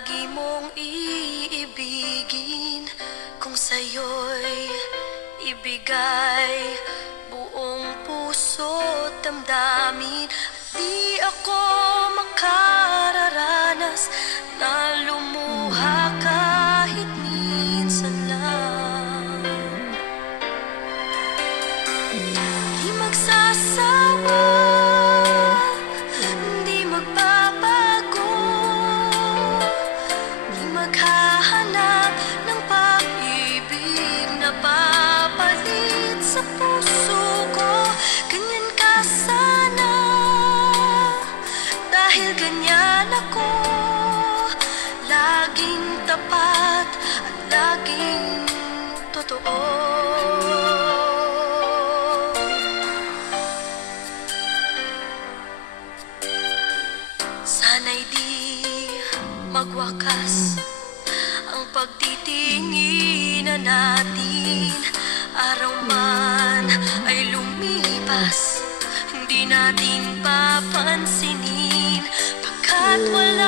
lagi mong iibigin, kung sa'yo'y ibigay buong puso't damdamin. At di ako makararanas na lumuha kahit minsan lang. Di magsasawa, di magbabago, di maghahanap ng pag-ibig na papalit sa puso ko. Ganyan ka sana, dahil ganyan ako, laging tapat at laging totoo. Sana'y di magwakas ang pagtitinginan natin. Araw man ay lumipas, hindi natin papansinin, pagkat wala